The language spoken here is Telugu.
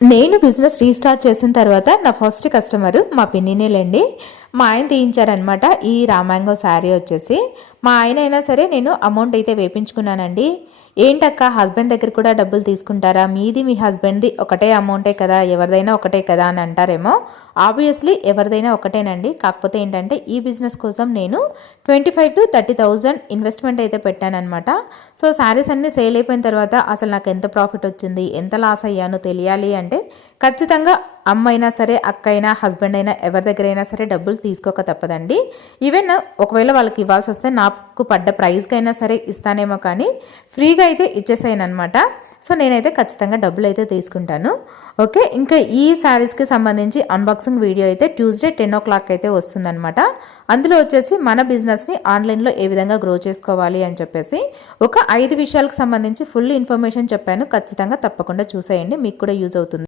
నేను బిజినెస్ రీస్టార్ట్ చేసిన తర్వాత నా ఫస్ట్ కస్టమరు మా పిన్నినేలేండి. మా ఆయన తీయించారనమాట ఈ రామాంగో శారీ వచ్చేసి. మా ఆయన అయినా సరే నేను అమౌంట్ అయితే వేపించుకున్నానండి. ఏంటక్క హస్బెండ్ దగ్గర కూడా డబ్బులు తీసుకుంటారా, మీది మీ హస్బెండ్ది ఒకటే అమౌంటే కదా, ఎవరిదైనా ఒకటే కదా అని అంటారేమో. ఆబ్వియస్లీ ఎవరిదైనా ఒకటేనండి. కాకపోతే ఏంటంటే ఈ బిజినెస్ కోసం నేను 25,000 to 30,000 ఇన్వెస్ట్మెంట్ అయితే పెట్టానమాట. సో శారీస్ అన్నీ సేల్ అయిపోయిన తర్వాత అసలు నాకు ఎంత ప్రాఫిట్ వచ్చింది, ఎంత లాస్ అయ్యానో తెలియాలి అంటే ఖచ్చితంగా అమ్మైనా సరే, అక్క అయినా, హస్బెండ్ అయినా, ఎవరి దగ్గర అయినా సరే డబ్బులు తీసుకోక తప్పదండి. ఈవెన్ ఒకవేళ వాళ్ళకి ఇవ్వాల్సి వస్తే నాకు పడ్డ ప్రైస్కైనా సరే ఇస్తానేమో, కానీ ఫ్రీగా అయితే ఇచ్చేసాను అనమాట. సో నేనైతే ఖచ్చితంగా డబ్బులు అయితే తీసుకుంటాను. ఓకే, ఇంకా ఈ శారీస్కి సంబంధించి అన్బాక్సింగ్ వీడియో అయితే ట్యూస్డే 10 o'clock అయితే వస్తుందన్నమాట. అందులో వచ్చేసి మన బిజినెస్ని ఆన్లైన్లో ఏ విధంగా గ్రో చేసుకోవాలి అని చెప్పేసి ఒక 5 విషయాలకు సంబంధించి ఫుల్ ఇన్ఫర్మేషన్ చెప్పాను. ఖచ్చితంగా తప్పకుండా చూసేయండి, మీకు కూడా యూజ్ అవుతుంది.